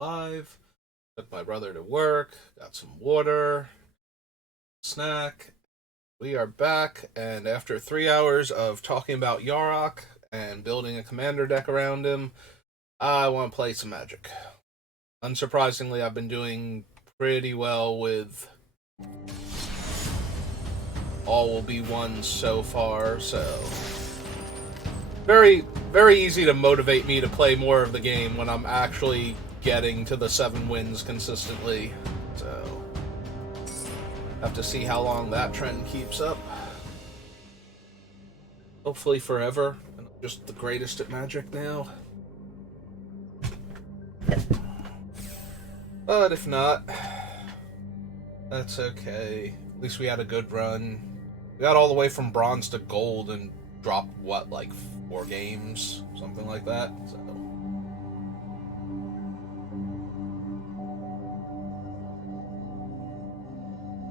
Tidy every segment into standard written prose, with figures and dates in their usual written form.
Live. Took my brother to work, got some water, snack. We are back, and after 3 hours of talking about Yarok and building a commander deck around him, I want to play some Magic. Unsurprisingly, I've been doing pretty well with all will be ones so far, so very, very easy to motivate me to play more of the game when I'm actually getting to the 7 wins consistently. So, have to see how long that trend keeps up. Hopefully forever. And I'm just the greatest at Magic now. But if not, that's okay. At least we had a good run. We got all the way from bronze to gold and dropped, what, like 4 games? Something like that. So.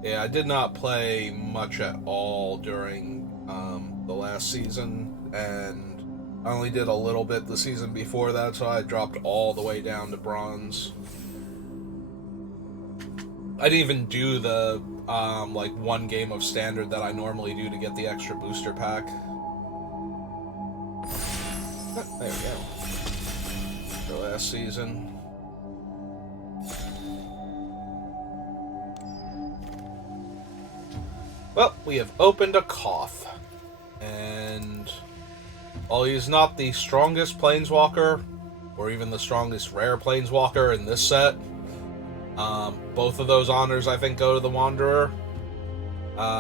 Yeah, I did not play much at all during the last season, and I only did a little bit the season before that, so I dropped all the way down to bronze. I didn't even do the like 1 game of standard that I normally do to get the extra booster pack. There we go. The last season. Well, we have opened a Koth. And while he's not the strongest Planeswalker, or even the strongest rare Planeswalker in this set, both of those honors I think go to the Wanderer.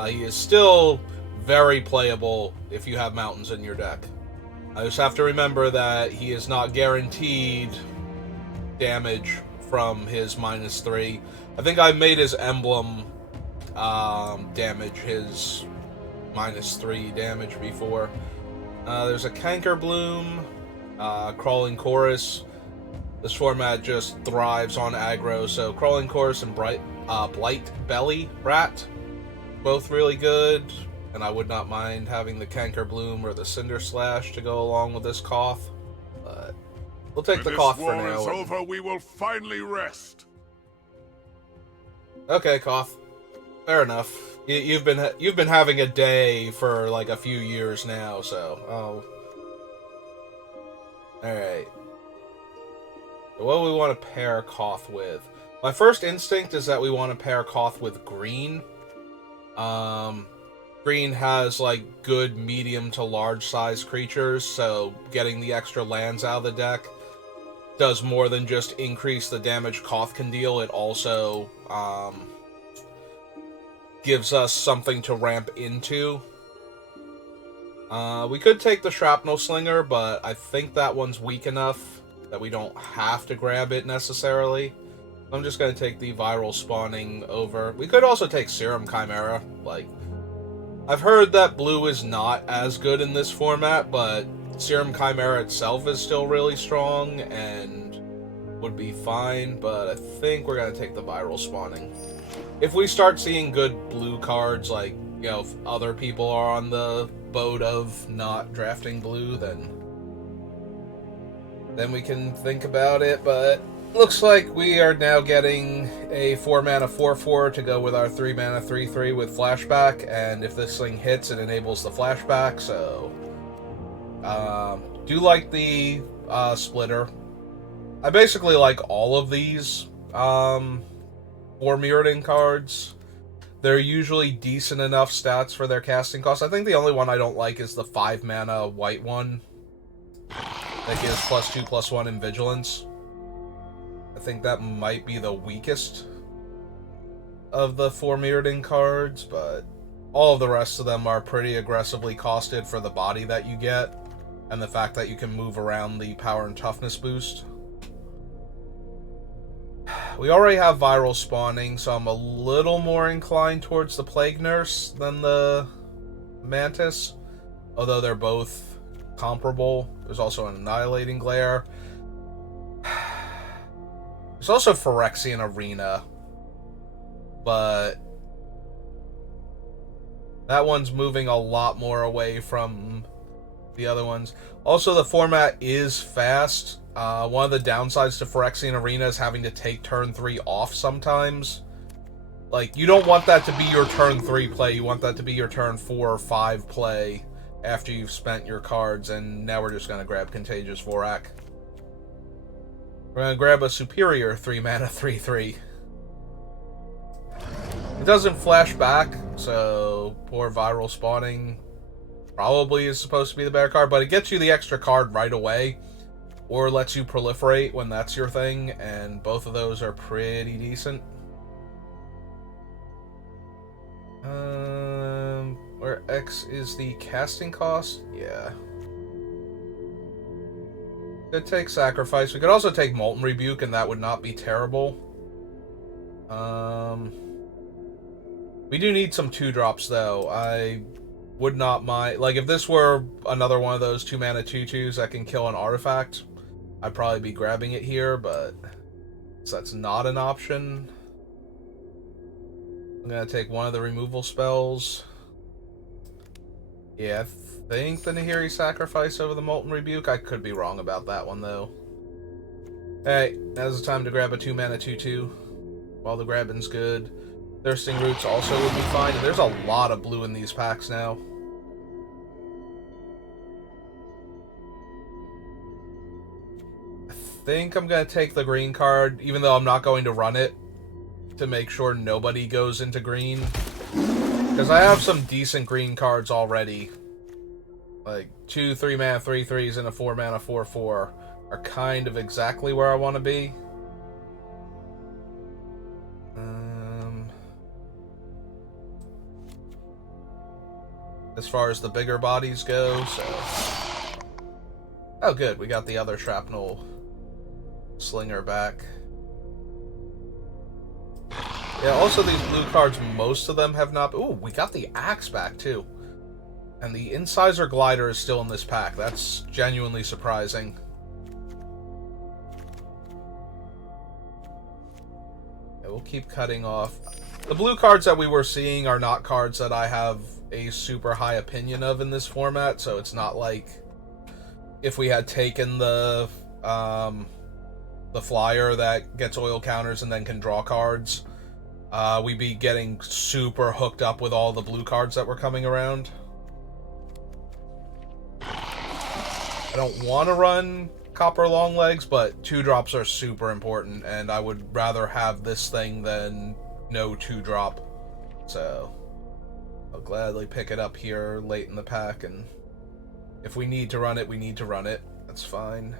He is still very playable if you have mountains in your deck. I just have to remember that he is not guaranteed damage from his -3. I think I made his emblem damage his -3 damage before. There's a Cankerbloom, Crawling Chorus. This format just thrives on aggro, so Crawling Chorus and Blight Belly Rat, both really good, and I would not mind having the Cankerbloom or the Cinder Slash to go along with this Koth, but we'll take the Koth for now. When this war is over, we will finally rest. Okay, Koth. Fair enough. You've been having a day for like a few years now, so all right. So what do we want to pair Koth with? My first instinct is that we want to pair Koth with green. Green has like good medium to large size creatures, so getting the extra lands out of the deck does more than just increase the damage Koth can deal. It also gives us something to ramp into. We could take the Shrapnel Slinger, but I think that one's weak enough that we don't have to grab it necessarily. I'm just going to take the Viral Spawning over. We could also take Serum Chimera. Like, I've heard that blue is not as good in this format, but Serum Chimera itself is still really strong and would be fine, but I think we're going to take the Viral Spawning. If we start seeing good blue cards, like, you know, if other people are on the boat of not drafting blue, then we can think about it, but looks like we are now getting a 4-mana 4/4 to go with our 3-mana 3/3 with Flashback, and if this thing hits, it enables the Flashback, so do like the Splitter. I basically like all of these 4 Mirrodin cards. They're usually decent enough stats for their casting cost. I think the only one I don't like is the 5-mana white one that gives +2/+1 in Vigilance. I think that might be the weakest of the 4 Mirrodin cards, but all of the rest of them are pretty aggressively costed for the body that you get, and the fact that you can move around the power and toughness boost. We already have Viral Spawning, so I'm a little more inclined towards the Plague Nurse than the Mantis, although they're both comparable. There's also an Annihilating Glare. There's also Phyrexian Arena, but that one's moving a lot more away from the other ones. Also, the format is fast. One of the downsides to Phyrexian Arena is having to take turn 3 off sometimes. Like, you don't want that to be your turn 3 play, you want that to be your turn 4 or 5 play after you've spent your cards, and now we're just going to grab Contagious Vorak. We're going to grab a superior 3-mana 3/3. It doesn't flash back, so poor Viral Spawning probably is supposed to be the better card, but it gets you the extra card right away, or lets you proliferate when that's your thing, and both of those are pretty decent. Where X is the casting cost? Yeah. Could take Sacrifice. We could also take Molten Rebuke, and that would not be terrible. We do need some 2-drops, though. I would not mind... Like, if this were another one of those 2-mana 2/2s that can kill an artifact, I'd probably be grabbing it here, but so that's not an option. I'm going to take one of the removal spells. Yeah, I think the Nahiri Sacrifice over the Molten Rebuke. I could be wrong about that one, though. Hey, now's the time to grab a 2-mana 2/2 while the grabbing's good. Thirsting Roots also would be fine. And there's a lot of blue in these packs now. I think I'm going to take the green card, even though I'm not going to run it, to make sure nobody goes into green. Because I have some decent green cards already. Like, 2 3-mana 3/3s and a 4-mana 4/4 are kind of exactly where I want to be. As far as the bigger bodies go, so... Oh, good. We got the other Shrapnel Slinger back. Yeah, also these blue cards, most of them have not... Ooh, we got the Axe back, too. And the Incisor Glider is still in this pack. That's genuinely surprising. Yeah, we'll keep cutting off. The blue cards that we were seeing are not cards that I have a super high opinion of in this format, so it's not like if we had taken the flyer that gets oil counters and then can draw cards, we'd be getting super hooked up with all the blue cards that were coming around. I don't want to run Copper Longlegs, but 2-drops are super important, and I would rather have this thing than no 2-drop. So I'll gladly pick it up here late in the pack, and if we need to run it, we need to run it. That's fine.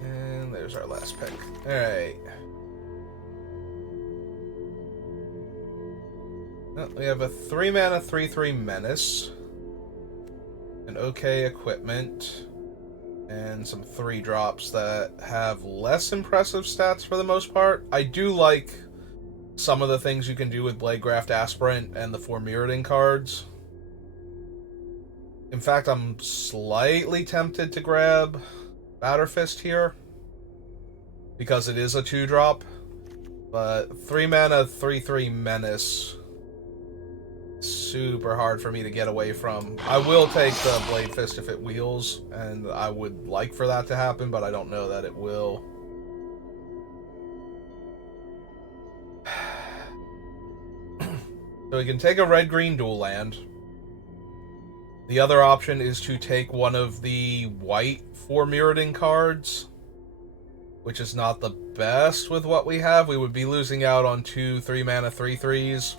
And there's our last pick. Alright. Well, we have a 3-mana 3/3 Menace. An okay equipment. And some 3-drops that have less impressive stats for the most part. I do like some of the things you can do with Bladegraft Aspirant and the 4 Mirrodin cards. In fact, I'm slightly tempted to grab Batterfist here, because it is a 2-drop. But 3-mana 3/3 Menace, super hard for me to get away from. I will take the Blade Fist if it wheels, and I would like for that to happen, but I don't know that it will. So we can take a red-green dual land. The other option is to take one of the white 4 Mirrodin cards, which is not the best with what we have. We would be losing out on 2 3-mana 3/3s.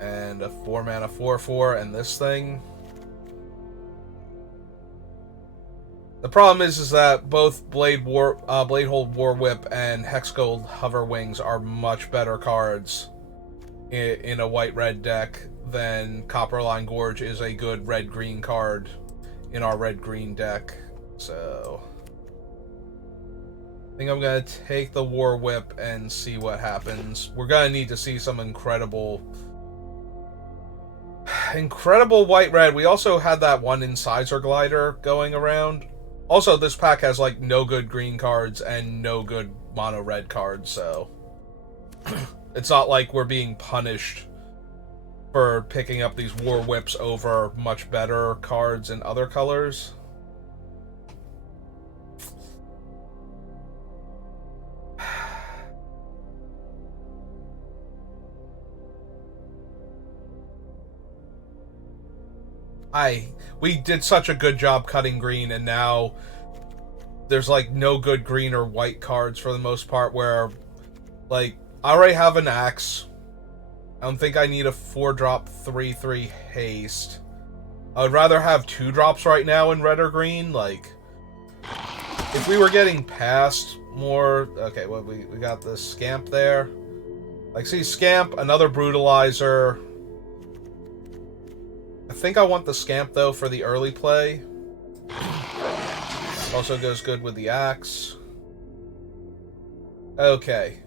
And a 4-mana 4/4 and this thing. The problem is that both Bladehold War Whip and Hexgold Hover Wings are much better cards in a white-red deck than Copperline Gorge is a good red-green card in our red-green deck. So I think I'm going to take the War Whip and see what happens. We're going to need to see some incredible white-red. We also had that one Incisor Glider going around. Also, this pack has, like, no good green cards and no good mono-red cards, so it's not like we're being punished for picking up these War Whips over much better cards in other colors. We did such a good job cutting green, and now there's like no good green or white cards for the most part, where like I already have an axe. I don't think I need a 4-drop 3/3 haste. I would rather have 2 drops right now in red or green. Like, if we were getting past more... Okay, well, we got the Scamp there. Like, see, Scamp, another Brutalizer. I think I want the Scamp, though, for the early play. Also goes good with the axe. Okay.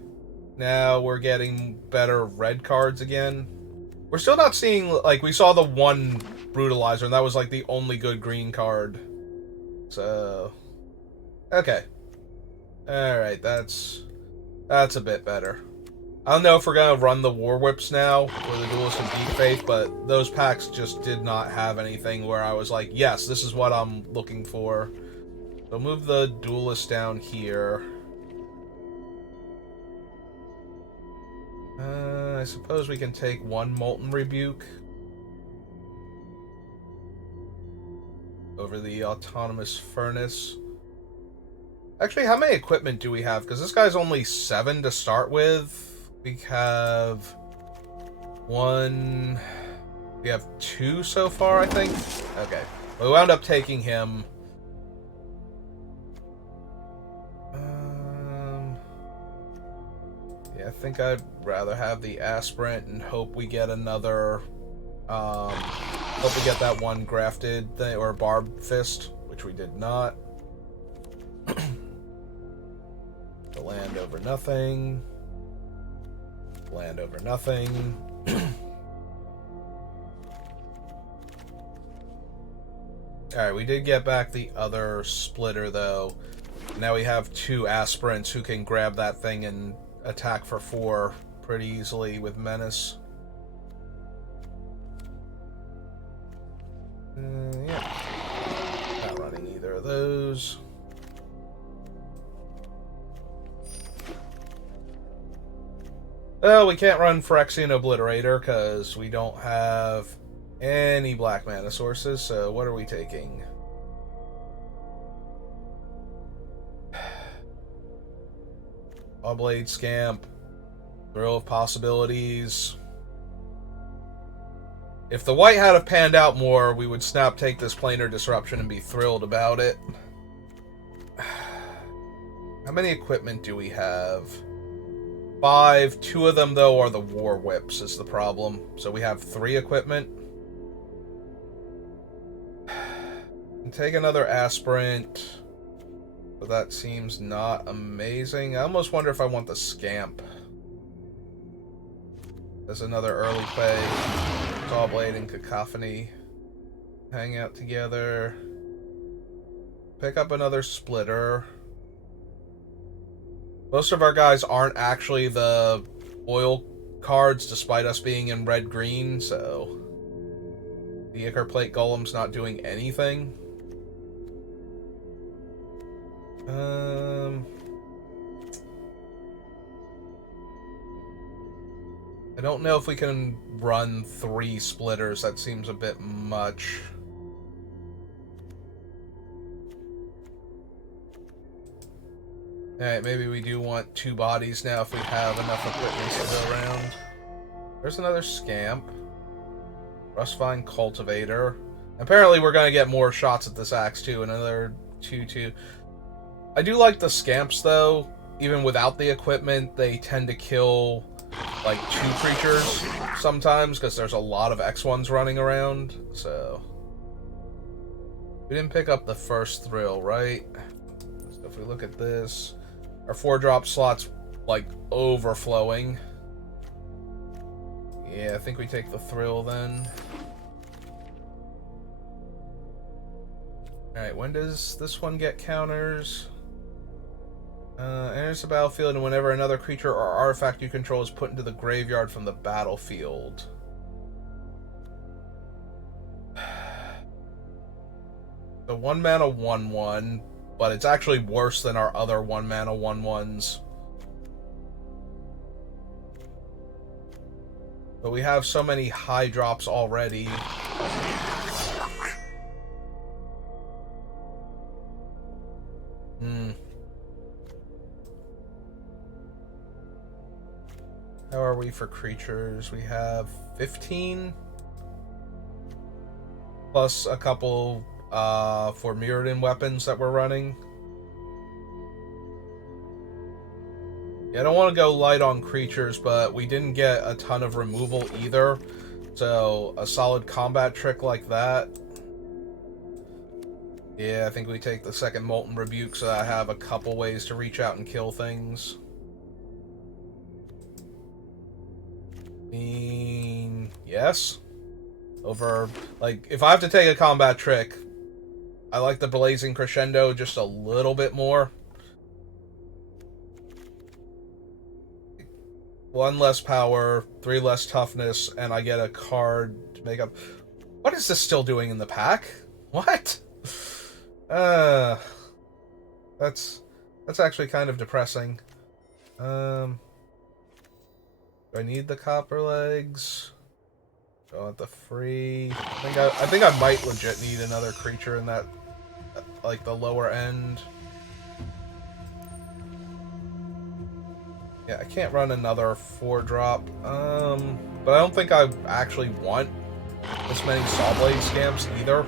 Now we're getting better red cards again. We're still not seeing... Like, we saw the one Brutalizer, and that was, like, the only good green card. So... Okay. Alright, that's a bit better. I don't know if we're going to run the War Whips now, or the Duelist of Deep Faith, but those packs just did not have anything where I was like, yes, this is what I'm looking for. So move the Duelist down here. I suppose we can take one Molten Rebuke over the Autonomous Furnace. Actually, how many equipment do we have? Because this guy's only 7 to start with. We have 1... We have 2 so far, I think? Okay. We wound up taking him. Yeah, I think I'd rather have the Aspirant and hope we get another... hope we get that one grafted thing, or Barb Fist, which we did not. The land over nothing. Land over nothing. Alright, we did get back the other splitter, though. Now we have 2 aspirants who can grab that thing and attack for 4 pretty easily with Menace. Yeah. Not running either of those. Well, we can't run Phyrexian Obliterator because we don't have any black mana sources, so what are we taking? Blade Scamp, Thrill of Possibilities. If the white had have panned out more, we would snap take this Planar Disruption and be thrilled about it. How many equipment do we have? 5. 2 of them, though, are the War Whips, is the problem. So we have 3 equipment. And take another Aspirant. But that seems not amazing. I almost wonder if I want the Scamp. There's another early play. Sawblade and Cacophony. Hang out together. Pick up another Splitter. Most of our guys aren't actually the oil cards, despite us being in red-green, so... The Ichor Plate Golem's not doing anything. I don't know if we can run 3 splitters. That seems a bit much. Alright, maybe we do want 2 bodies now if we have enough equipment to go around. There's another Scamp. Rustvine Cultivator. Apparently we're going to get more shots at this axe too. Another 2/2. I do like the Scamps though. Even without the equipment, they tend to kill like 2 creatures sometimes because there's a lot of X1s running around. So we didn't pick up the first Thrill, right? So if we look at this, our 4-drop slot's like overflowing. Yeah, I think we take the Thrill then. Alright, when does this one get counters? Enters the battlefield, and whenever another creature or artifact you control is put into the graveyard from the battlefield. The 1-mana 1/1, but it's actually worse than our other 1-mana 1/1s. But we have so many high drops already. How are we for creatures? We have 15. Plus a couple for Mirrodin weapons that we're running. Yeah, I don't want to go light on creatures, but we didn't get a ton of removal either. So a solid combat trick like that. Yeah, I think we take the second Molten Rebuke so that I have a couple ways to reach out and kill things. Yes. Over, like, if I have to take a combat trick, I like the Blazing Crescendo just a little bit more. 1 less power, 3 less toughness, and I get a card to make up. What is this still doing in the pack? What? That's actually kind of depressing. Do I need the copper legs? Go at the free. I think I might legit need another creature in that, like, the lower end. Yeah, I can't run another 4-drop. But I don't think I actually want this many Sawblade Scamps either.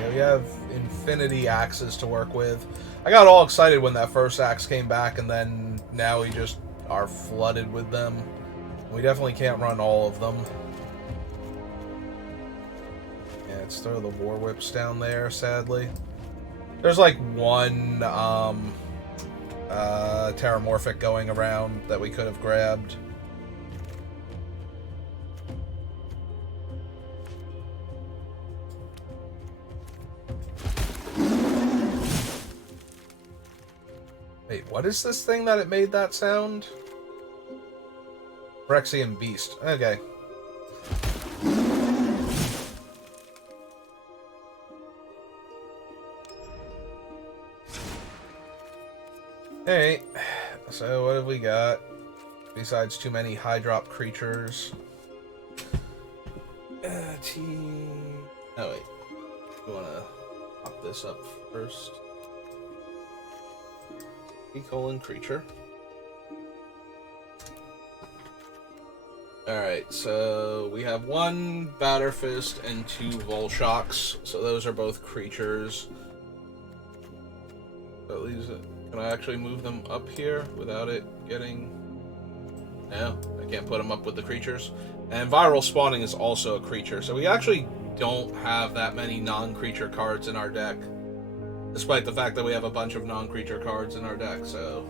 Yeah, we have infinity axes to work with. I got all excited when that first axe came back, and then now we just are flooded with them. We definitely can't run all of them. Yeah, let's throw the War Whips down there, sadly. There's like one Terramorphic going around that we could have grabbed. Wait, what is this thing that it made that sound? Phyrexian Beast. Okay. Alright. So what have we got? Besides too many high drop creatures. Oh wait. You wanna pop this up first? Creature. Alright, so we have 1 Batterfist and 2 Volshocks, so those are both creatures. So at least, can I actually move them up here without it getting... No, I can't put them up with the creatures. And Viral Spawning is also a creature, so we actually don't have that many non-creature cards in our deck. Despite the fact that we have a bunch of non-creature cards in our deck, so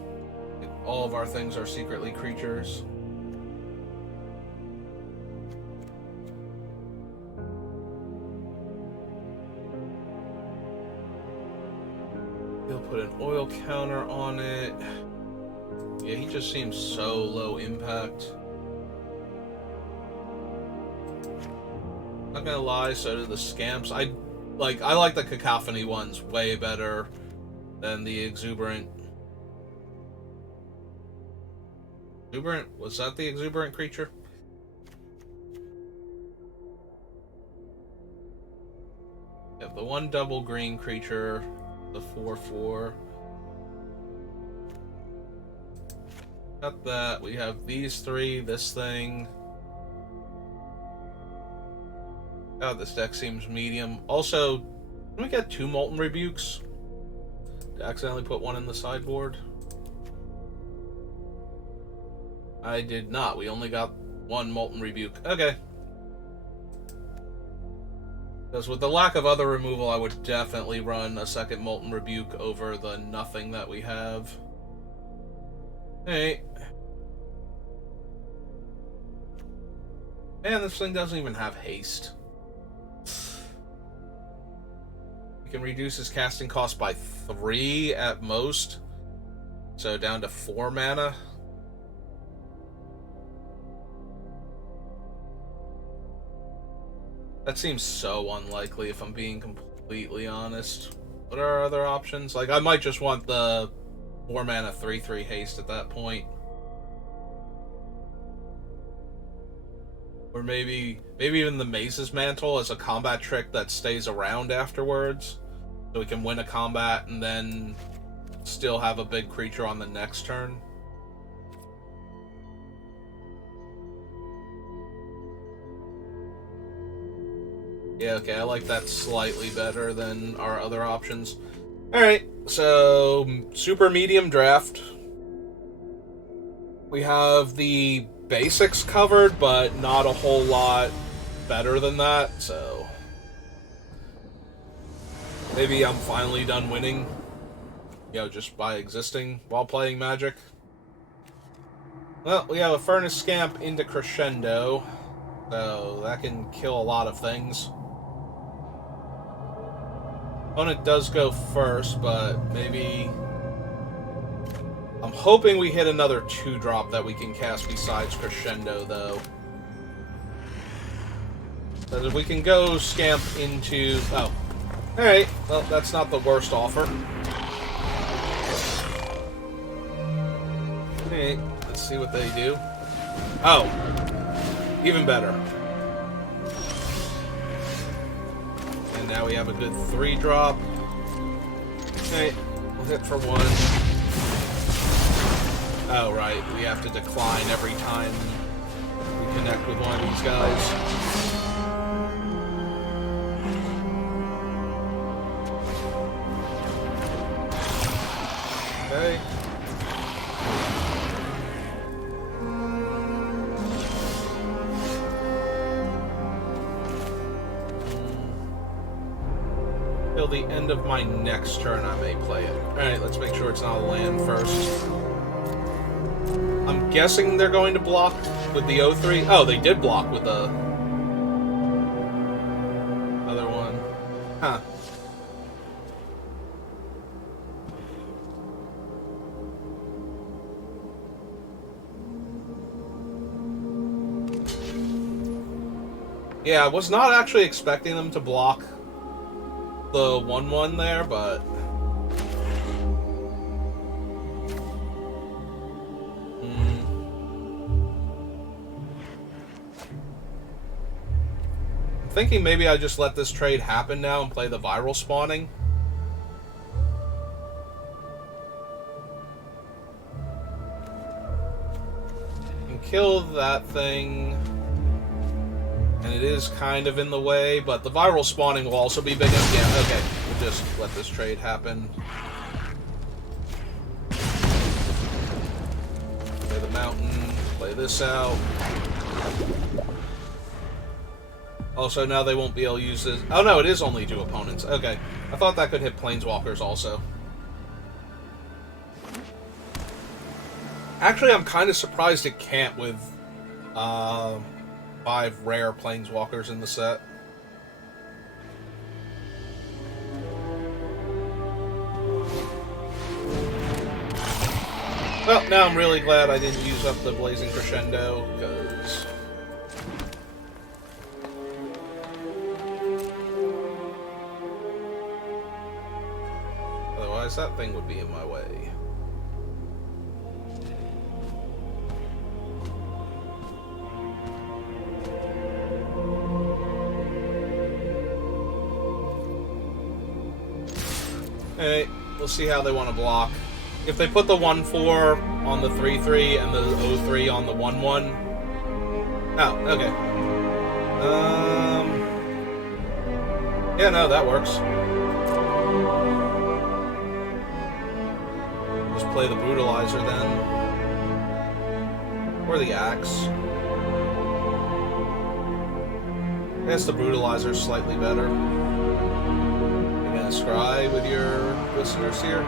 all of our things are secretly creatures. He'll put an oil counter on it. Yeah, he just seems so low impact. Not gonna lie, so do the Scamps. I like the Cacophony ones way better than the Exuberant. Exuberant? Was that the Exuberant creature? We have the 1 double green creature, the 4/4. Got that. We have these 3, this thing. God, this deck seems medium. Also, can we get 2 Molten Rebukes? Did I accidentally put 1 in the sideboard? I did not. We only got 1 Molten Rebuke. Okay. Because with the lack of other removal, I would definitely run a second Molten Rebuke over the nothing that we have. Hey. Man, this thing doesn't even have haste. Can reduce his casting cost by 3 at most, so down to 4 mana. That seems so unlikely if I'm being completely honest. What are our other options? Like, I might just want the 4 mana 3/3 haste at that point. Or maybe even the Maze's Mantle as a combat trick that stays around afterwards. So we can win a combat and then still have a big creature on the next turn. Yeah, okay, I like that slightly better than our other options. Alright, so super medium draft. We have the basics covered, but not a whole lot better than that, so maybe I'm finally done winning, just by existing while playing Magic. Well, we have a Furnace Scamp into Crescendo, so that can kill a lot of things. Opponent does go first, but maybe... I'm hoping we hit another 2-drop that we can cast besides Crescendo, though. Because if we can go Scamp into... Oh. Alright, well, that's not the worst offer. Alright, let's see what they do. Oh. Even better. And now we have a good 3-drop. Alright, we'll hit for 1. Oh, right. We have to decline every time we connect with one of these guys. Okay. Till the end of my next turn, I may play it. Alright, let's make sure it's not a land first. I'm guessing they're going to block with the 0-3. Oh, they did block with the other one. Huh. Yeah, I was not actually expecting them to block the 1/1 there, but... Thinking maybe I just let this trade happen now and play the viral spawning. And kill that thing. And it is kind of in the way, but the viral spawning will also be big enough. Yeah, okay. We'll just let this trade happen. Play the mountain, play this out. Also, now they won't be able to use this. Oh no, it is only 2 opponents. Okay. I thought that could hit Planeswalkers also. Actually, I'm kind of surprised it can't with 5 rare Planeswalkers in the set. Well, now I'm really glad I didn't use up the Blazing Crescendo, because... otherwise that thing would be in my way. Alright, we'll see how they want to block. If they put the 1/4 on the 3/3 and the 0/3 on the 1/1... Oh, okay. Yeah, no, that works. Just play the Brutalizer then. Or the Axe. I guess the Brutalizer's slightly better. You gonna scry with your listeners here?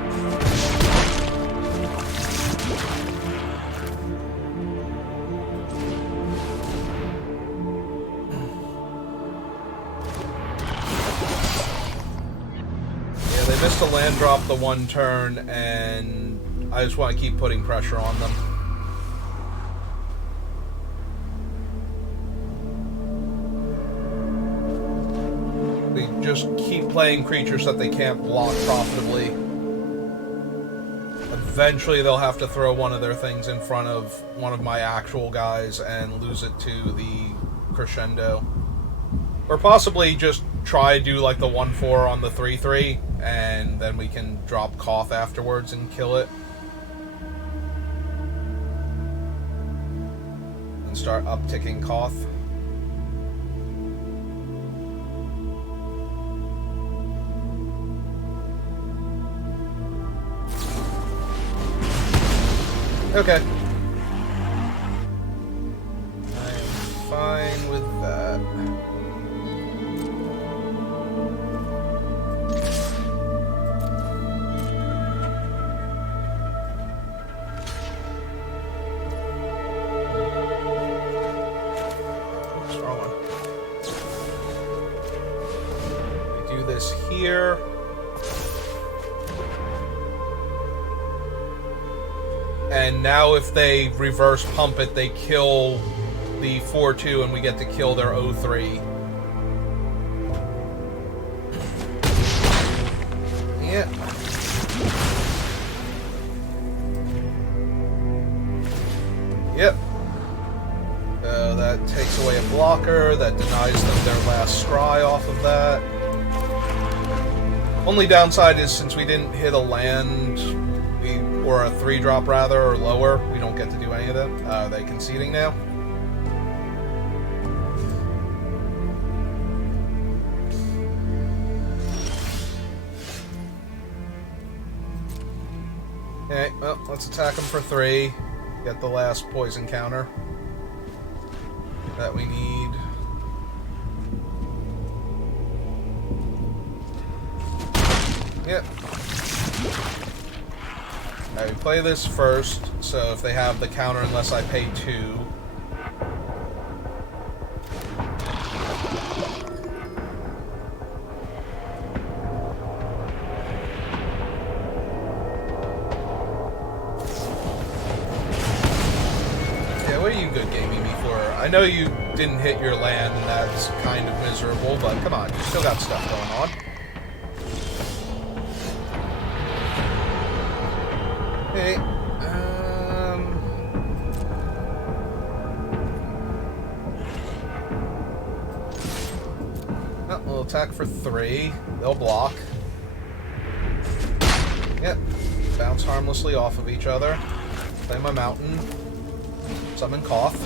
Yeah, they missed a land drop the 1 turn, and I just want to keep putting pressure on them. just keep playing creatures that they can't block profitably. Eventually they'll have to throw one of their things in front of one of my actual guys and lose it to the crescendo. Or possibly just try to do like the 1-4 on the 3-3, and then we can drop Koth afterwards and kill it. And start upticking Koth. Okay. I'm fine with that. Oops, wrong one. We do this here. And now if they reverse pump it, they kill the 4-2 and we get to kill their 0-3. Yeah. Yep. That takes away a blocker, that denies them their last scry off of that. Only downside is since we didn't hit a land... or a 3-drop rather, or lower, we don't get to do any of them. Are they conceding now? Okay, well, let's attack them for 3. Get the last poison counter that we need. Yep. I play this first, so if they have the counter unless I pay 2. Yeah, what are you good gaming me for? I know you didn't hit your land and that's kind of miserable, but come on, you still got stuff going on. Okay, oh, we'll attack for 3. They'll block. Yep. Bounce harmlessly off of each other. Play my mountain. Summon Koth.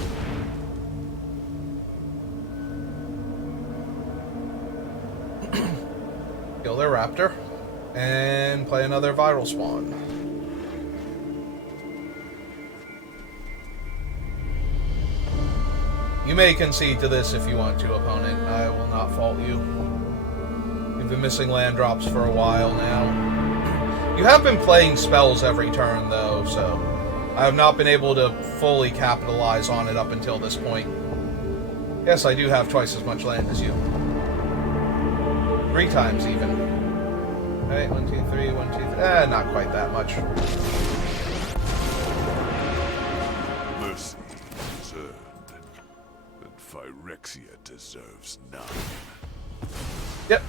Kill their raptor. And play another viral spawn. You may concede to this if you want to, opponent. I will not fault you. You've been missing land drops for a while now. You have been playing spells every turn, though, so I have not been able to fully capitalize on it up until this point. Yes, I do have twice as much land as you. 3 times, even. Okay, 1, 2, 3, 1, 2, 3. Not quite that much. Mercy deserved, but Phyrexia deserves none. Yep.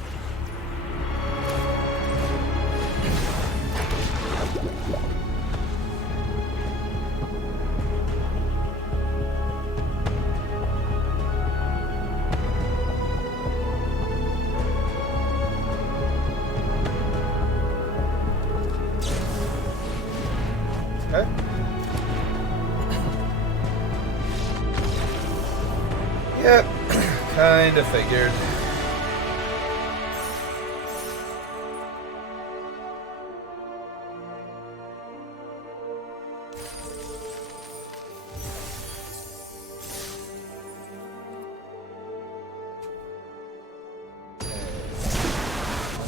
Okay. Yep. Kinda figured.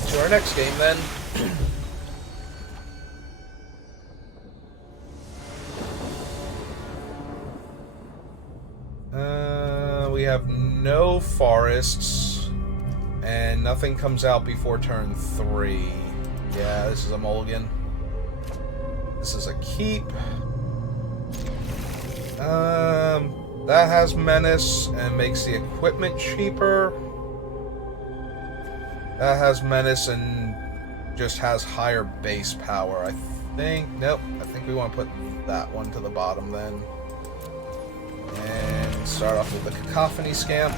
To our next game, then. We have no forests, and nothing comes out before turn 3. Yeah, this is a mulligan. This is a keep. That has menace and makes the equipment cheaper. That has menace and just has higher base power. I think. Nope. I think we want to put that one to the bottom then. And start off with the Cacophony Scamp.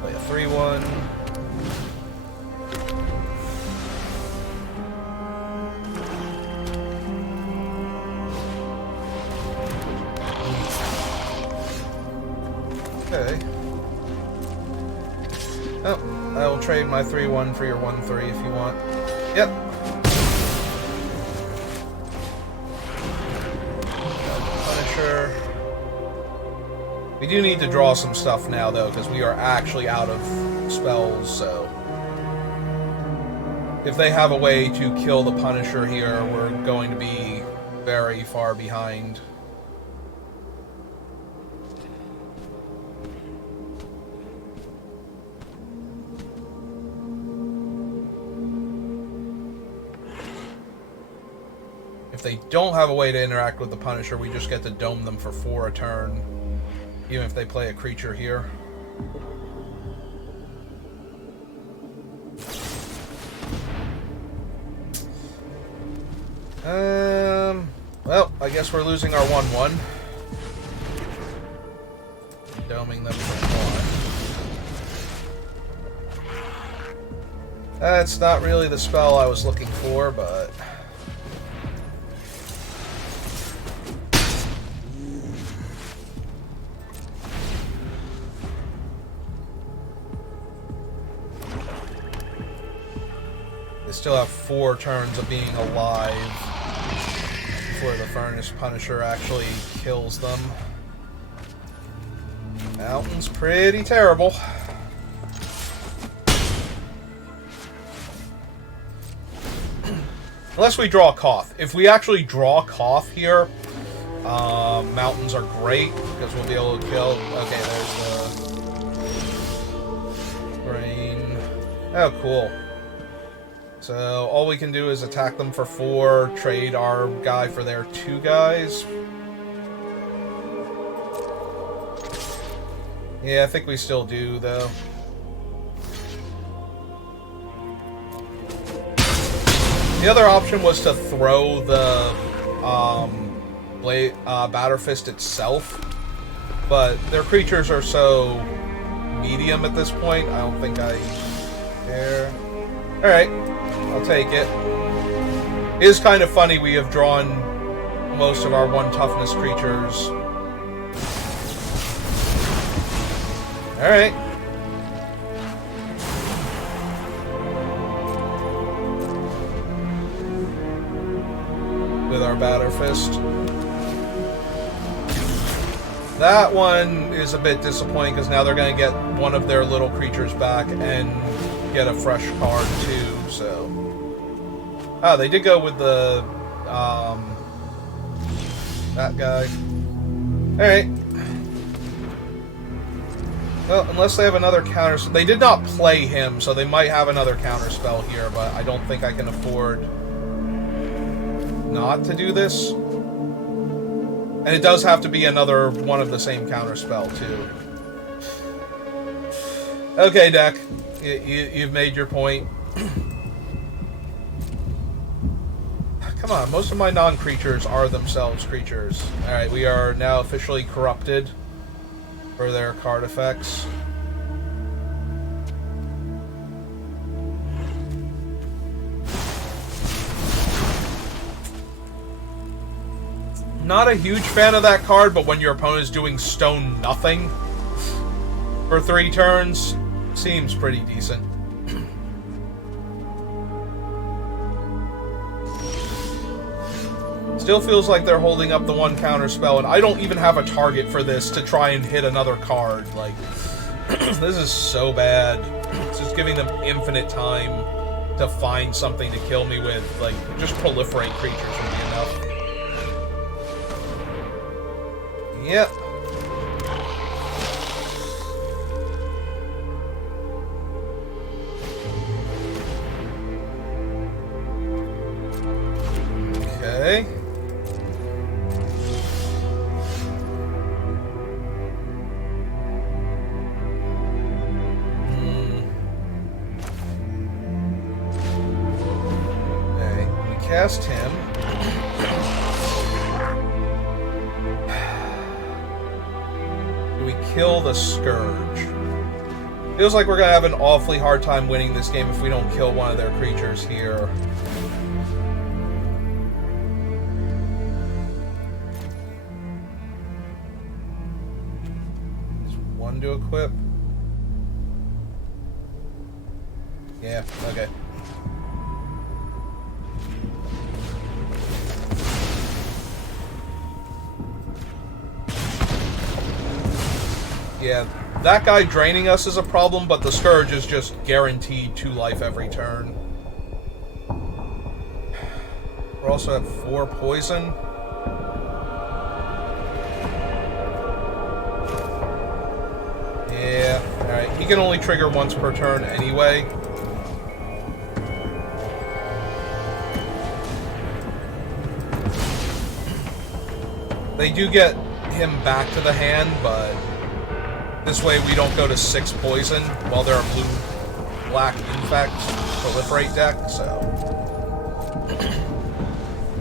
Play a 3-1. Okay. Oh, I will trade my 3-1 for your 1-3 if you want. Yep. Punisher. We do need to draw some stuff now, though, because we are actually out of spells, so... If they have a way to kill the Punisher here, we're going to be very far behind. If they don't have a way to interact with the Punisher, we just get to dome them for 4 a turn, even if they play a creature here. Well, I guess we're losing our 1-1. Doming them for 1. That's not really the spell I was looking for, but... They still have 4 turns of being alive before the Furnace Punisher actually kills them. Mountain's pretty terrible. Unless we draw a Koth. If we actually draw Koth here, mountains are great because we'll be able to kill. Okay, there's the brain. Oh, cool. So all we can do is attack them for 4, trade our guy for their 2 guys. Yeah, I think we still do, though. The other option was to throw the Batterfist itself, but their creatures are so medium at this point, I don't think I care. Alright, I'll take it. It is kind of funny we have drawn most of our 1 toughness creatures. Alright. With our Batterfist. That one is a bit disappointing because now they're going to get one of their little creatures back and get a fresh card too, so... Oh, they did go with the, that guy. Alright. Well, unless they have another counter... They did not play him, so they might have another counter spell here, but I don't think I can afford not to do this. And it does have to be another one of the same counter spell, too. Okay, deck. You've made your point. Come on, most of my non-creatures are themselves creatures. Alright, we are now officially corrupted for their card effects. Not a huge fan of that card, but when your opponent is doing stone nothing for 3 turns, seems pretty decent. Still feels like they're holding up the 1 counter spell, and I don't even have a target for this to try and hit another card. Like, this is so bad. It's just giving them infinite time to find something to kill me with. Like, just proliferate creatures would be enough. Yep. cast him. Do we kill the Scourge? Feels like we're gonna have an awfully hard time winning this game if we don't kill one of their creatures here. Is one to equip? Yeah, okay. Yeah, that guy draining us is a problem, but the Scourge is just guaranteed 2 life every turn. We also have 4 poison. Yeah, alright. He can only trigger once per turn anyway. They do get him back to the hand, but this way we don't go to 6 poison while they're a blue-black infect proliferate deck, so.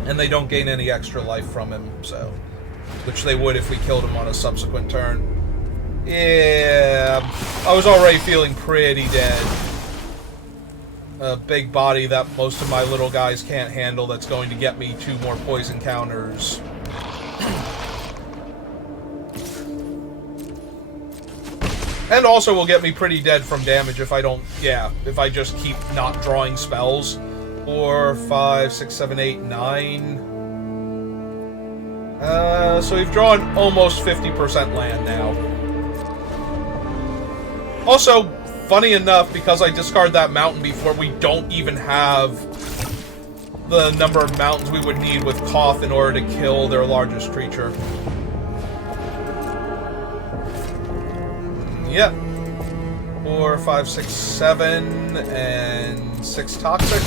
And they don't gain any extra life from him, so. Which they would if we killed him on a subsequent turn. Yeah, I was already feeling pretty dead. A big body that most of my little guys can't handle that's going to get me 2 more poison counters. And also will get me pretty dead from damage if I don't, if I just keep not drawing spells. 4, 5, 6, 7, 8, 9. So we've drawn almost 50% land now. Also, funny enough, because I discard that mountain before, we don't even have the number of mountains we would need with Koth in order to kill their largest creature. Yep. 4, 5, 6, 7, and 6 toxic.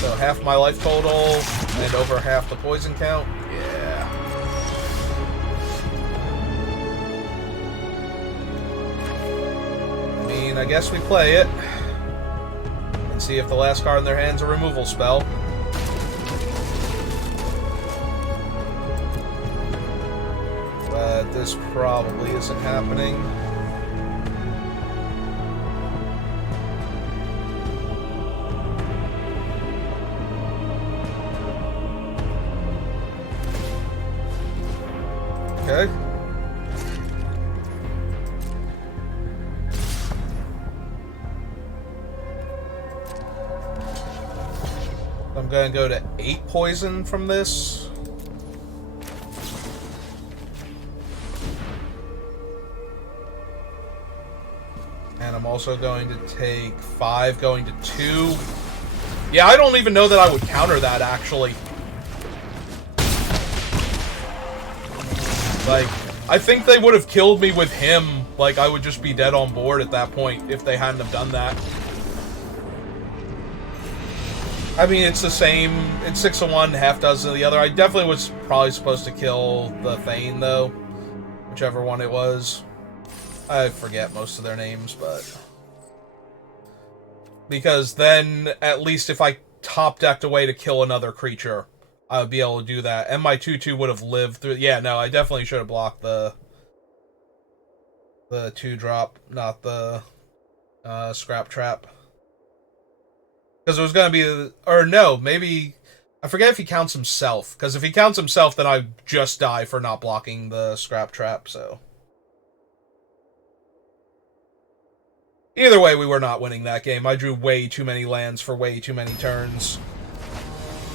So half my life total, and over half the poison count. Yeah. I mean, I guess we play it. And see if the last card in their hand's a removal spell. But this probably isn't happening. Okay. I'm gonna go to 8 poison from this. And I'm also going to take 5 going to 2. Yeah, I don't even know that I would counter that, actually. Like, I think they would have killed me with him. Like, I would just be dead on board at that point if they hadn't have done that. I mean, it's the same. It's 6 of one, half dozen of the other. I definitely was probably supposed to kill the Thane, though. Whichever one it was. I forget most of their names, but... Because then, at least if I top-decked a way to kill another creature, I would be able to do that. And my 2/2 would have lived through... Yeah, no, I definitely should have blocked the 2-drop, not the Scrap Trap. Because it was going to be... Or no, maybe... I forget if he counts himself. Because if he counts himself, then I just die for not blocking the Scrap Trap, so... Either way, we were not winning that game. I drew way too many lands for way too many turns.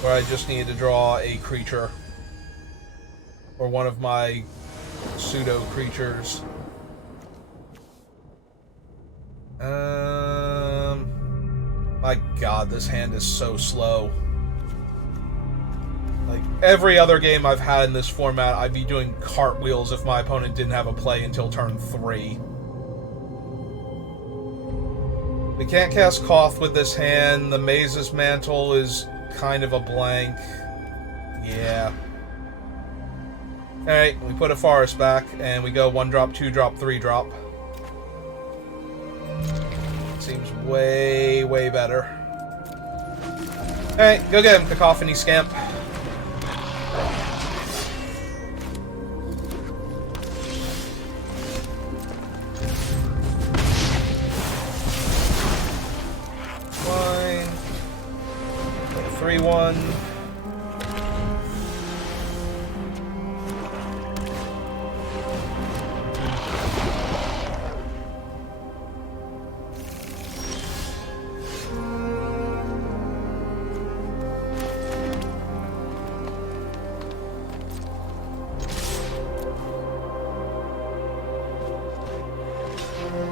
Where I just needed to draw a creature. Or one of my pseudo-creatures. My god, this hand is so slow. Like, every other game I've had in this format, I'd be doing cartwheels if my opponent didn't have a play until turn 3. We can't cast Koth with this hand. The Maze's Mantle is kind of a blank. Yeah. Alright, we put a Forest back, and we go 1-drop, 2-drop, 3-drop. Seems way, way better. Alright, go get him, Cacophony Scamp. Fine. 3-1.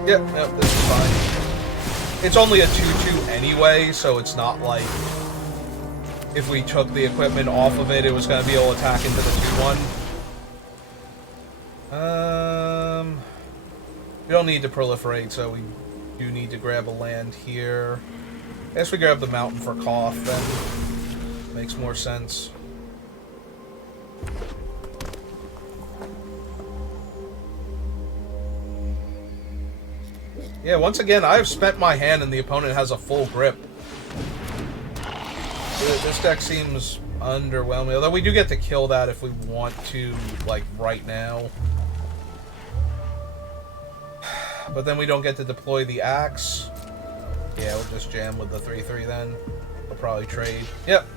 Yep, this is fine. It's only a 2-2 anyway, so it's not like if we took the equipment off of it, it was going to be able to attack into the 2-1. We don't need to proliferate, so we do need to grab a land here. I guess we grab the mountain for Koth, then. Makes more sense. Yeah, once again, I've spent my hand and the opponent has a full grip. This deck seems underwhelming, although we do get to kill that if we want to, like, right now. But then we don't get to deploy the axe. Yeah, we'll just jam with the 3-3 then. We'll probably trade. Yep.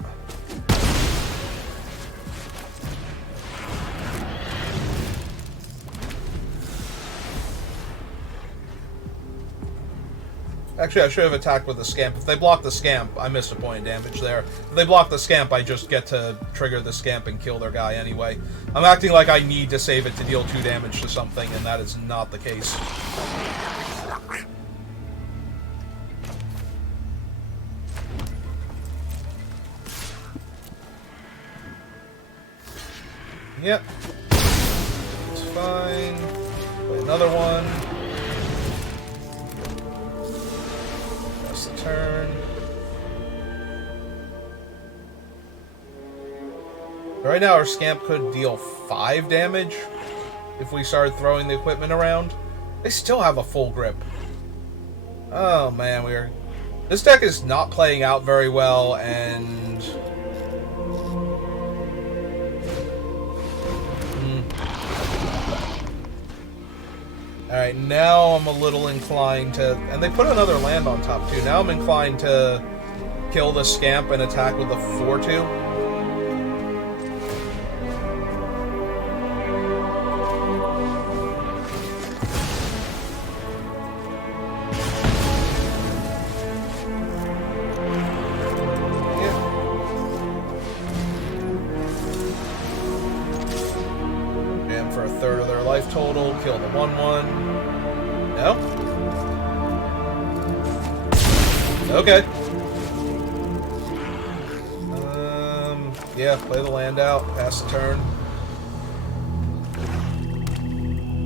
Actually, I should have attacked with the Scamp. If they block the Scamp, I missed a point of damage there. If they block the Scamp, I just get to trigger the Scamp and kill their guy anyway. I'm acting like I need to save it to deal 2 damage to something, and that is not the case. Yep. It's fine. Play another one. Turn. Right now our Scamp could deal 5 damage if we started throwing the equipment around. They still have a full grip. Oh man, this deck is not playing out very well, and alright, now I'm a little inclined to... And they put another land on top, too. Now I'm inclined to kill the Scamp and attack with the 4-2. Jam for a third of their life total. Kill the 1-1. No? Okay. Yeah, play the land out, pass the turn.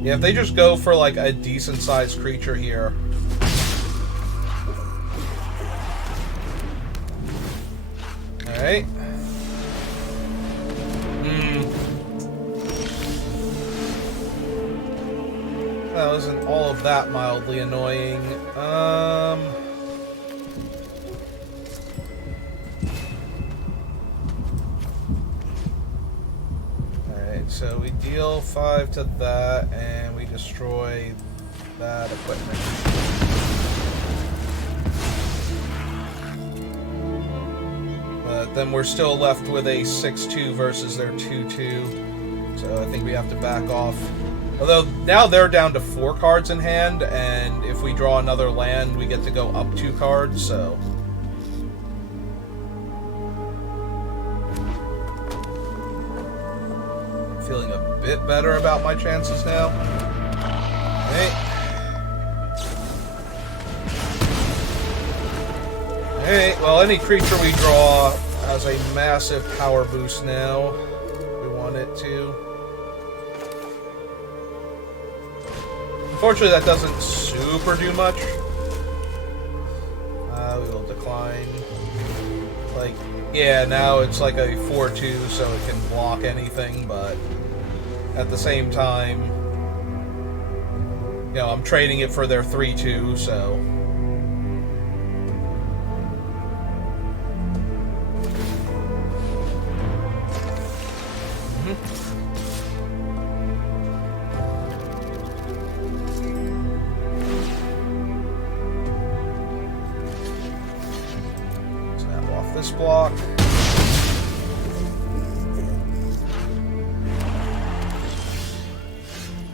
Yeah, if they just go for like a decent sized creature here. Alright. That wasn't all of that mildly annoying. Alright, so we deal 5 to that, and we destroy that equipment. But then we're still left with a 6-2 versus their 2-2. So I think we have to back off. Although, now they're down to 4 cards in hand, and if we draw another land, we get to go up 2 cards, so... Feeling a bit better about my chances now. Okay. Alright, well, any creature we draw has a massive power boost now. We want it to. Unfortunately, that doesn't super do much. We will decline. Like, yeah, now it's like a 4-2, so it can block anything, but at the same time, you know, I'm trading it for their 3-2, so... block.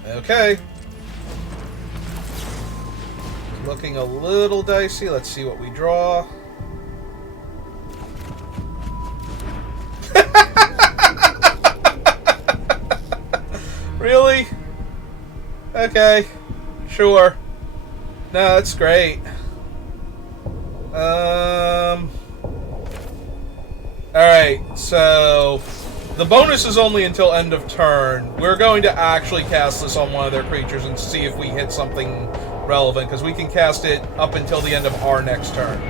Okay. Looking a little dicey. Let's see what we draw. Really? Okay. Sure. No, that's great. Alright, so the bonus is only until end of turn. We're going to actually cast this on one of their creatures and see if we hit something relevant, because we can cast it up until the end of our next turn.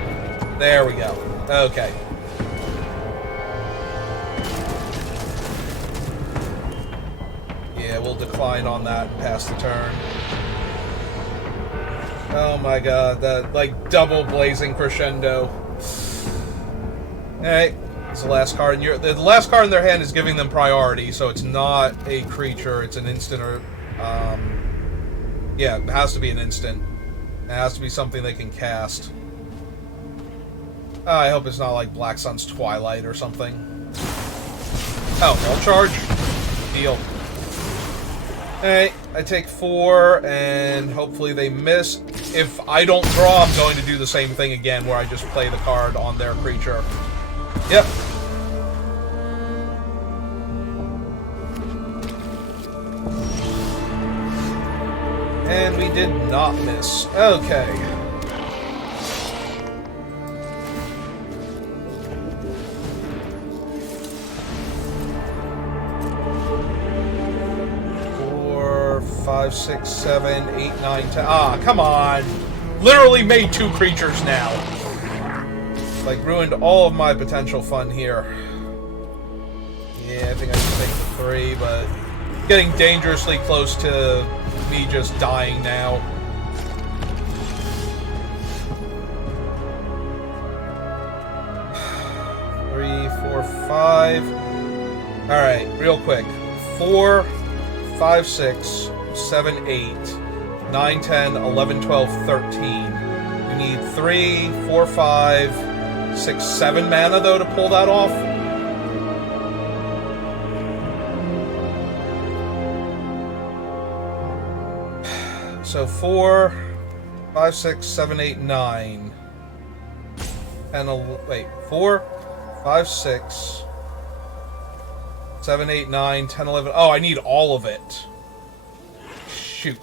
There we go. Okay. Yeah, we'll decline on that and pass the turn. Oh my god, that, like, double blazing crescendo. Alright, it's the last card. The last card in their hand is giving them priority, so it's not a creature, it's an instant or, yeah, it has to be an instant. It has to be something they can cast. I hope it's not like Black Sun's Twilight or something. Oh, they'll charge? Deal. Alright, I take 4, and hopefully they miss. If I don't draw, I'm going to do the same thing again, where I just play the card on their creature. Yep. And we did not miss. Okay. Four, 5, 6, 7, 8, 9, 10. Ah, come on. Literally made 2 creatures now. Like, ruined all of my potential fun here. Yeah, I think I should take the 3, but getting dangerously close to me just dying now. Three, 4, 5. Alright, real quick. 4, 5, 6, 7, 8, 9, 10, 11, 12, 13. We need 3, 4, 5, 6, 7 mana, though, to pull that off. So 4, 5, 6, 7, 8, 9. And wait, 4, 5, 6, 7, 8, 9, 10, 11. Oh, I need all of it. Shoot.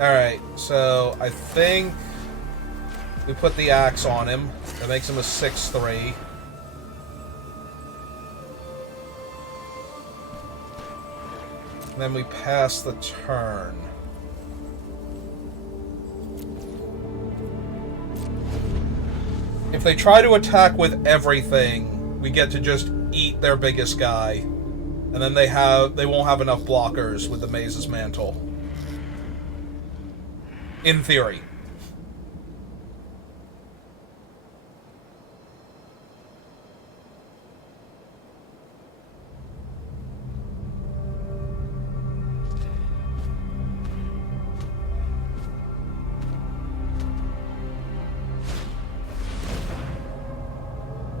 Alright, so I think we put the axe on him. That makes him a 6/3. And then we pass the turn. If they try to attack with everything, we get to just eat their biggest guy. And then they won't have enough blockers with the Maze's Mantle. In theory.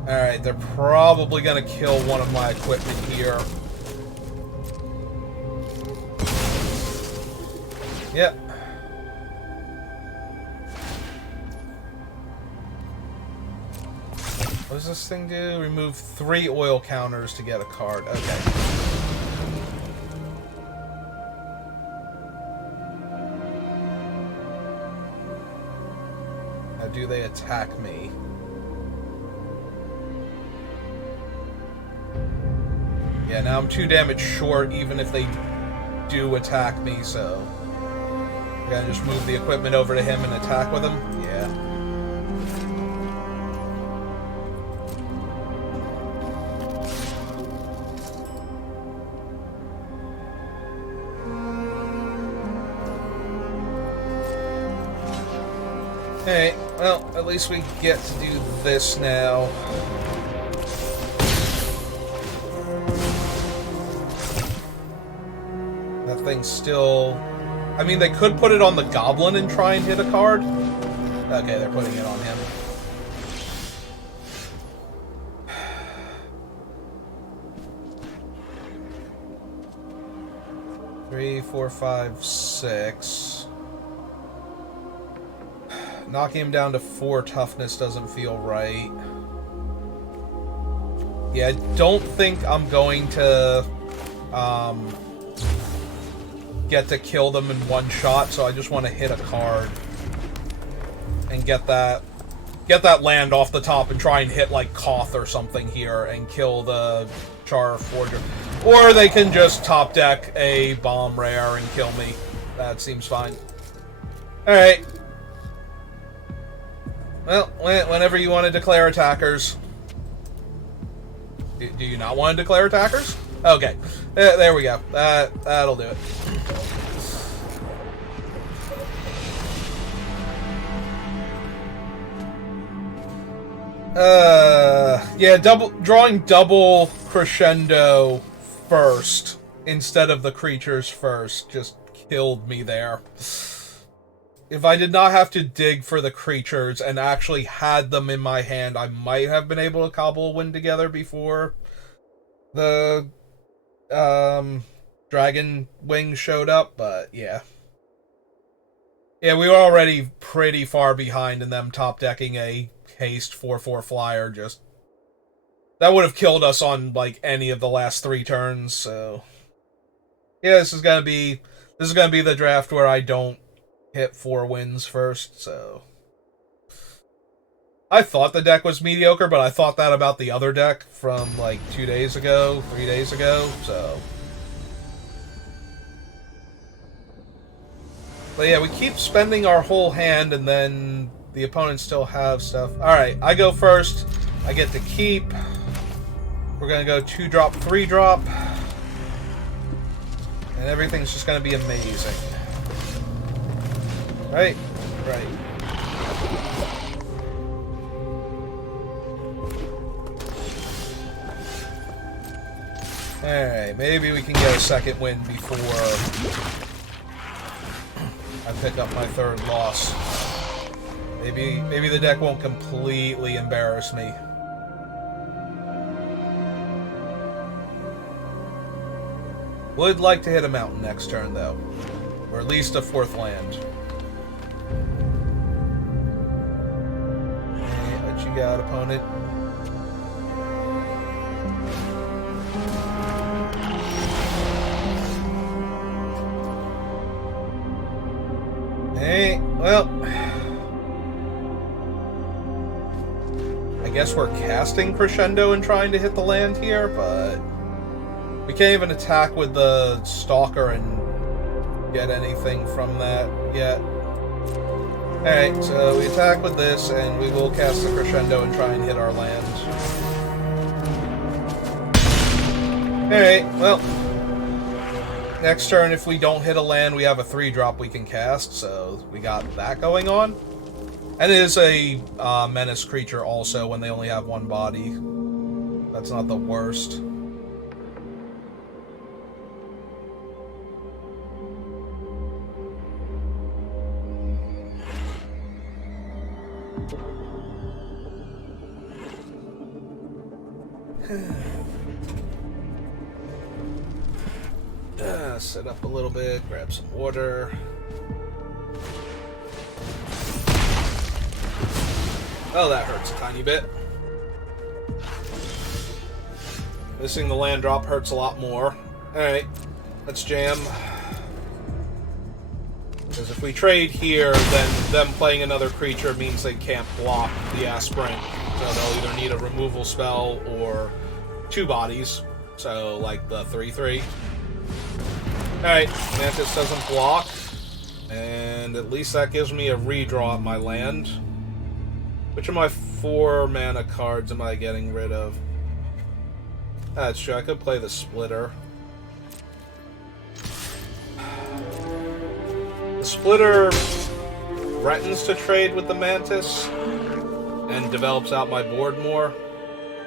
Alright, they're probably gonna kill one of my equipment here. Yep. What does this thing do? Remove 3 oil counters to get a card. Okay. Now, do they attack me? Yeah, now I'm 2 damage short, even if they do attack me, so I gotta just move the equipment over to him and attack with him? Yeah. Alright, well, at least we get to do this now. That thing's still... I mean, they could put it on the goblin and try and hit a card. Okay, they're putting it on him. Three, four, five, six. Knocking him down to 4 toughness doesn't feel right. Yeah, I don't think I'm going to get to kill them in one shot, so I just want to hit a card and get that land off the top and try and hit like Koth or something here and kill the Char Forger. Or they can just top deck a bomb rare and kill me. That seems fine. Alright. Well, whenever you want to declare attackers. Do you not want to declare attackers? Okay. There we go. That'll do it. Yeah, drawing double crescendo first instead of the creatures first just killed me there. If I did not have to dig for the creatures and actually had them in my hand, I might have been able to cobble a win together before the Dragon Wing showed up, but yeah. Yeah, we were already pretty far behind in them top decking a haste 4/4 flyer. Just that would have killed us on like any of the last 3 turns, so yeah, this is gonna be the draft where I don't hit 4 wins first, so I thought the deck was mediocre, but I thought that about the other deck from like 2 days ago, 3 days ago, so. But yeah, we keep spending our whole hand and then the opponents still have stuff. Alright, I go first. I get to keep. We're gonna go 2-drop, 3-drop. And everything's just gonna be amazing. Right? Right. Alright, maybe we can get a second win before I pick up my 3rd loss. Maybe the deck won't completely embarrass me. Would like to hit a mountain next turn, though. Or at least a 4th land. Hey, what you got, opponent? Hey, well... I guess we're casting Crescendo and trying to hit the land here, but... we can't even attack with the Stalker and get anything from that yet. Alright, so we attack with this, and we will cast the Crescendo and try and hit our land. Alright, well... next turn, if we don't hit a land, we have a 3-drop we can cast, so we got that going on. And it is a menace creature also when they only have 1 body. That's not the worst. Sit up a little bit, grab some water. Oh, that hurts a tiny bit. Missing the land drop hurts a lot more. Alright, let's jam. Because if we trade here, then them playing another creature means they can't block the Aspirant. So they'll either need a removal spell or 2 bodies. So, like the 3/3. Alright, Mantis doesn't block. And at least that gives me a redraw at my land. Which of my 4 mana cards am I getting rid of? That's true, I could play the Splitter. The Splitter threatens to trade with the Mantis and develops out my board more.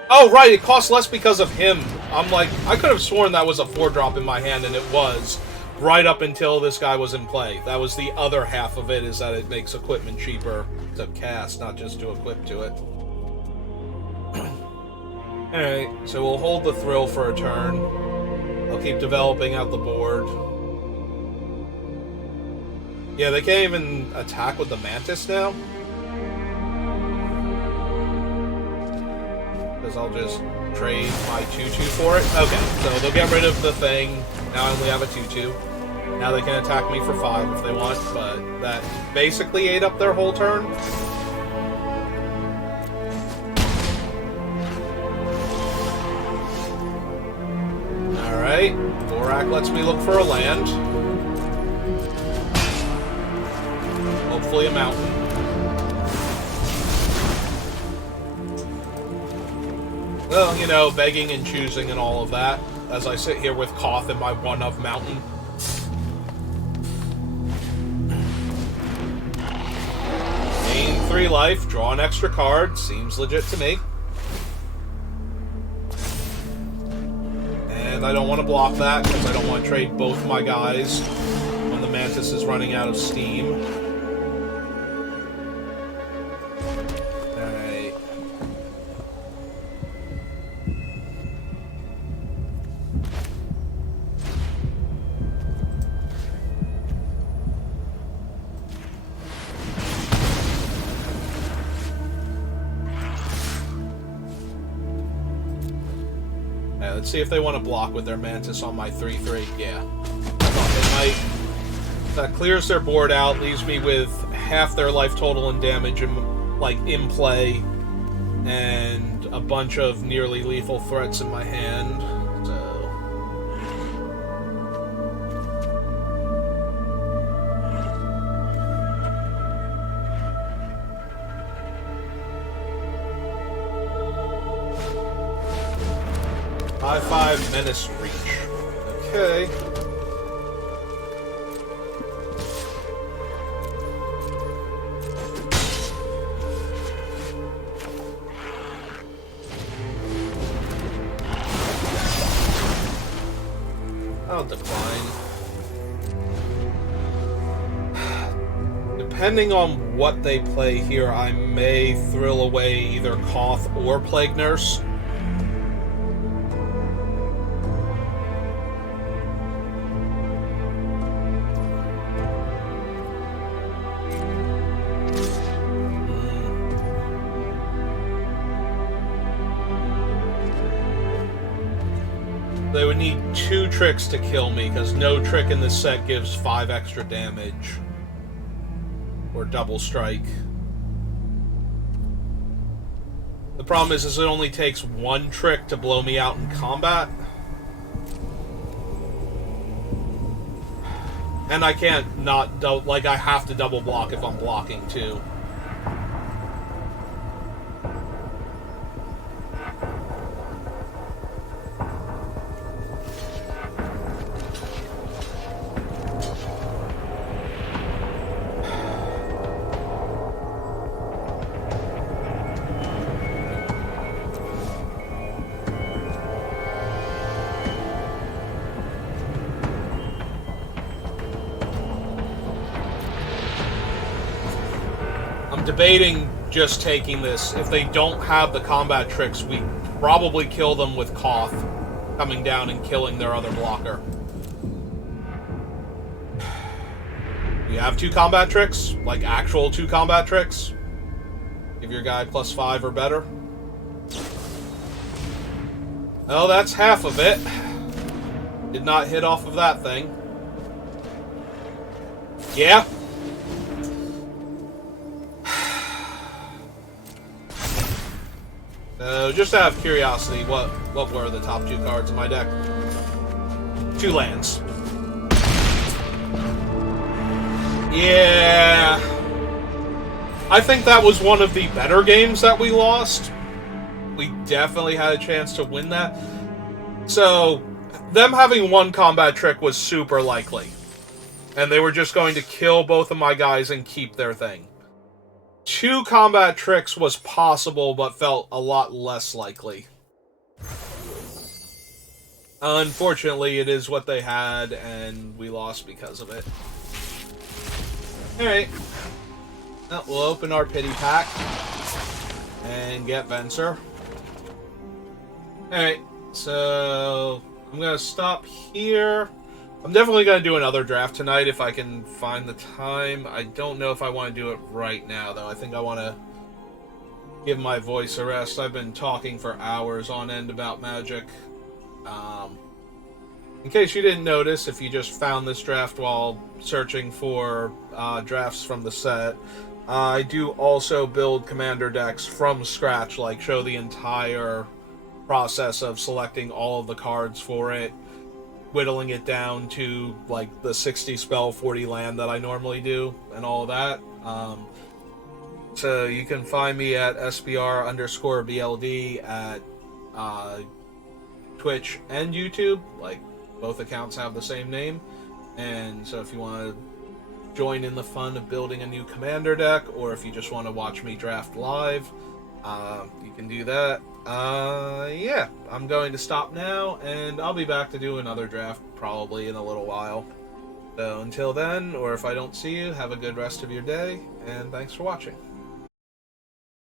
Oh, right, it costs less because of him. I'm like, I could have sworn that was a 4-drop in my hand, and it was. right up until this guy was in play. That was the other half of it, is that it makes equipment cheaper to cast, not just to equip to it. Alright, so we'll hold the Thrill for a turn. I'll keep developing out the board. Yeah, they can't even attack with the Mantis now? Because I'll just trade my 2-2 for it. Okay, so they'll get rid of the thing. Now I only have a 2-2. Now they can attack me for 5 if they want, but that basically ate up their whole turn. Alright, Gorak lets me look for a land. Hopefully a mountain. Well, you know, begging and choosing and all of that, as I sit here with Koth in my one-of mountain. Gain 3 life, draw an extra card, seems legit to me. And I don't want to block that, because I don't want to trade both my guys when the Mantis is running out of steam. Let's see if they want to block with their Mantis on my 3-3. Yeah. That clears their board out, leaves me with half their life total and damage in play, and a bunch of nearly lethal threats in my hand. So High-5 Menace Reach. Okay. I'll decline. Depending on what they play here, I may thrill away either Koth or Plague Nurse. They would need 2 tricks to kill me, because no trick in this set gives 5 extra damage. Or double strike. The problem is it only takes 1 trick to blow me out in combat. And I can't not, like, I have to double block if I'm blocking too. Debating just taking this. If they don't have the combat tricks, we probably kill them with Koth coming down and killing their other blocker. You have 2 combat tricks? Like actual 2 combat tricks? Give your guy +5 or better? Oh, that's half of it. Did not hit off of that thing. Yeah. Just out of curiosity, what were the top 2 cards in my deck? 2 lands. Yeah. I think that was one of the better games that we lost. We definitely had a chance to win that. So, them having 1 combat trick was super likely. And they were just going to kill both of my guys and keep their thing. 2 combat tricks was possible, but felt a lot less likely. Unfortunately, it is what they had, and we lost because of it. Alright. Well, we'll open our pity pack and get Venser. Alright, so I'm going to stop here. I'm definitely going to do another draft tonight if I can find the time. I don't know if I want to do it right now, though. I think I want to give my voice a rest. I've been talking for hours on end about Magic. In case you didn't notice, if you just found this draft while searching for drafts from the set, I do also build commander decks from scratch, like show the entire process of selecting all of the cards for it, whittling it down to like the 60 spell, 40 land that I normally do, and all of that. So you can find me at SBR_BLD at Twitch and YouTube. Like, both accounts have the same name. And so if you want to join in the fun of building a new commander deck, or if you just want to watch me draft live, you can do that. Yeah, I'm going to stop now, and I'll be back to do another draft probably in a little while. So until then, or if I don't see you, have a good rest of your day, and thanks for watching.